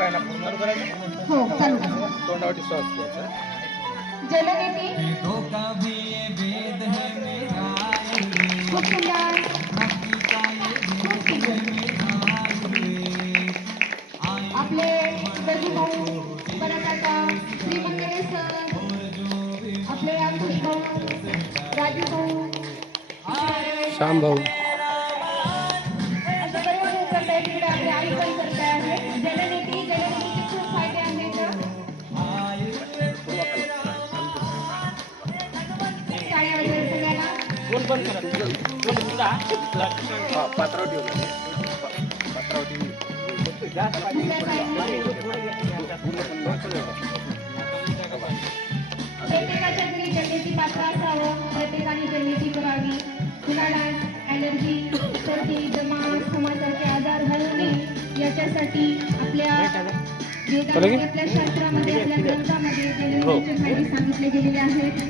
काय ना पूर्ण करायचं. हो चालू करा. तोंडावरती श्वास घ्यायचा. जलनेती खूप सुंदर खूप सुंदर. आपले रजू भाऊ परत आता श्री मंगळे सर, आपले अंकुश भाऊ, राजू भाऊ, श्याम भाऊ, असं बरोबर करताय. तिकडे आपले आई पण करताय आहे. जलनेतीचे खूप फायदे आहेत. टाळ्या वाजवा सगळ्यांना. कोण पण करा. पात्रावर ठेवलं. पात्रावर ठेवलं. जास्त दुसऱ्या साईडने प्रत्येकाच्या घरी जलनेती पात्र असावं. प्रत्येकाने जलनेती करावी. उन्हाळ्यात ॲलर्जी, सर्दी, दमा, समासारखे आजार होऊ नये याच्यासाठी आपल्या वेदामध्ये, आपल्या शास्त्रामध्ये, आपल्या ग्रंथामध्ये जलनेतीचे फायदे सांगितले गेलेले आहेत.